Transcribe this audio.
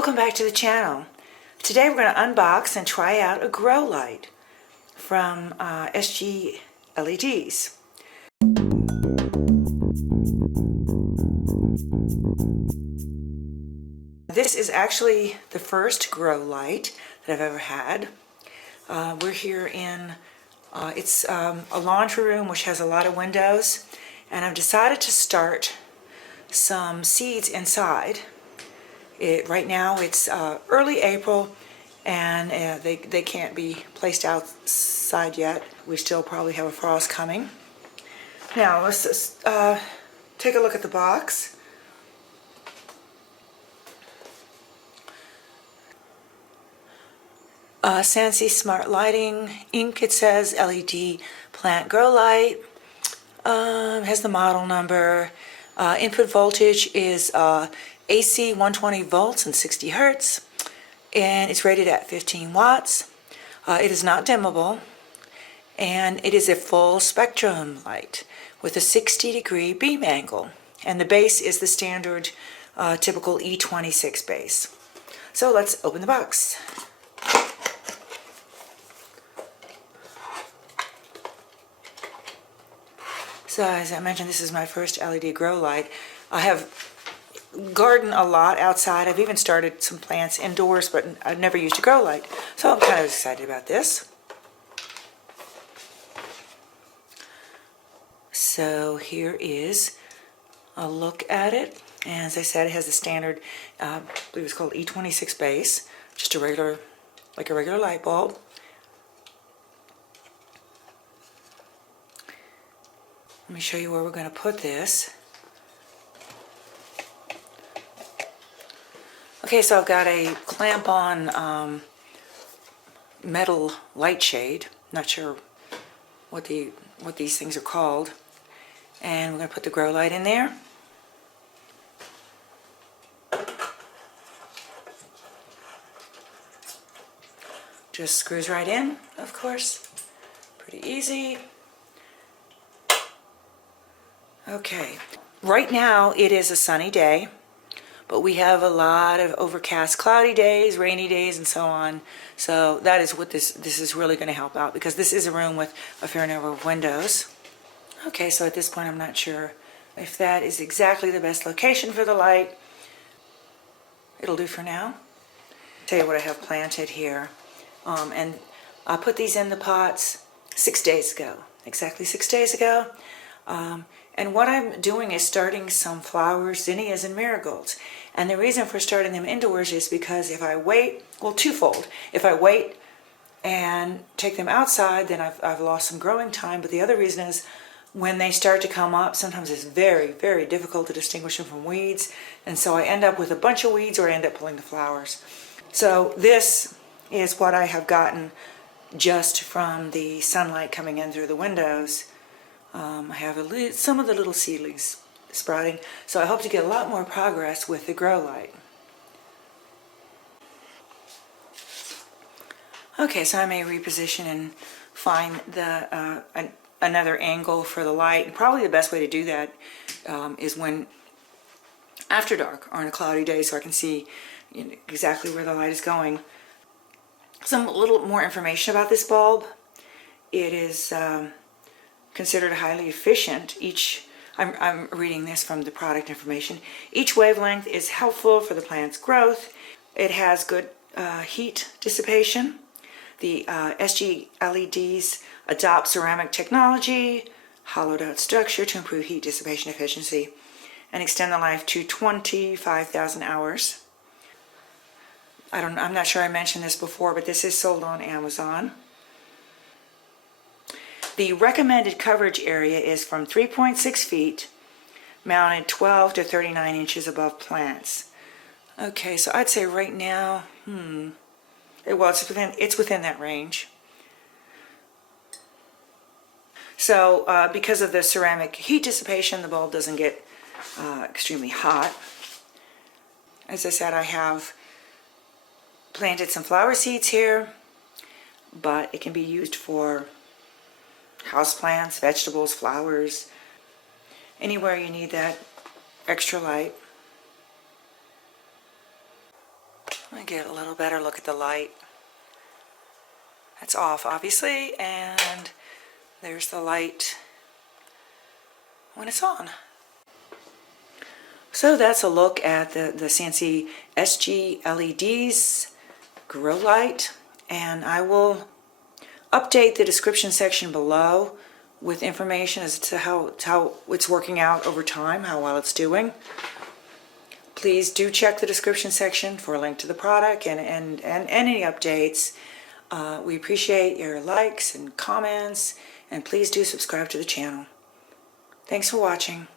Welcome back to the channel. Today we're going to unbox and try out a grow light from SGLEDs. This is actually the first grow light that I've ever had. We're here in, it's a laundry room which has a lot of windows, and I've decided to start some seeds inside. Right now it's early April, and they can't be placed outside yet. We still probably have a frost coming. Now let's just, take a look at the box. Sansi Smart Lighting Inc. It says LED plant grow light. Has the model number. Input voltage is AC 120 volts and 60 hertz, and it's rated at 15 watts. It is not dimmable, and it is a full spectrum light with a 60-degree beam angle, and the base is the standard typical E26 base. So let's open the box. So as I mentioned, this is my first LED grow light. I have garden a lot outside. I've even started some plants indoors, but I've never used a grow light, so I'm kind of excited about this. So here is a look at it, and as I said, it has the standard, I believe it's called E26 base, just a regular, like a regular light bulb. Let me show you where we're going to put this. Okay, so I've got a clamp-on metal light shade. Not sure what these things are called. And we're going to put the grow light in there. Just screws right in, of course. Pretty easy. Okay, right now it is a sunny day, but we have a lot of overcast, cloudy days, rainy days, and so on. So that is what this is really going to help out, because this is a room with a fair number of windows. Okay, so at this point I'm not sure if that is exactly the best location for the light. It'll do for now. Tell you what I have planted here. And I put these in the pots 6 days ago, exactly 6 days ago. And what I'm doing is starting some flowers, zinnias and marigolds. And the reason for starting them indoors is because if I wait, well, twofold. If I wait and take them outside, then I've lost some growing time. But the other reason is when they start to come up, sometimes it's very, very difficult to distinguish them from weeds. And so I end up with a bunch of weeds, or I end up pulling the flowers. So this is what I have gotten just from the sunlight coming in through the windows. I have some of the little seedlings sprouting, so I hope to get a lot more progress with the grow light. Okay, so I may reposition and find the another angle for the light, and probably the best way to do that is when after dark or on a cloudy day, so I can see exactly where the light is going. Some little more information about this bulb. It is considered highly efficient. I'm reading this from the product information. Each wavelength is helpful for the plant's growth. It has good heat dissipation. The SGLEDs adopt ceramic technology, hollowed out structure to improve heat dissipation efficiency and extend the life to 25,000 hours. I'm not sure I mentioned this before, but this is sold on Amazon. The recommended coverage area is from 3.6 feet, mounted 12 to 39 inches above plants. Okay, so I'd say right now, well, it's within that range. So because of the ceramic heat dissipation, the bulb doesn't get extremely hot. As I said, I have planted some flower seeds here, but it can be used for houseplants, vegetables, flowers, anywhere you need that extra light. Let me get a little better look at the light. That's off, obviously, and there's the light when it's on. So that's a look at the Sansi SGLEDS grow light, and I will update the description section below with information as to how it's working out over time, how well it's doing. Please do check the description section for a link to the product and any updates. We appreciate your likes and comments, and please do subscribe to the channel. Thanks for watching.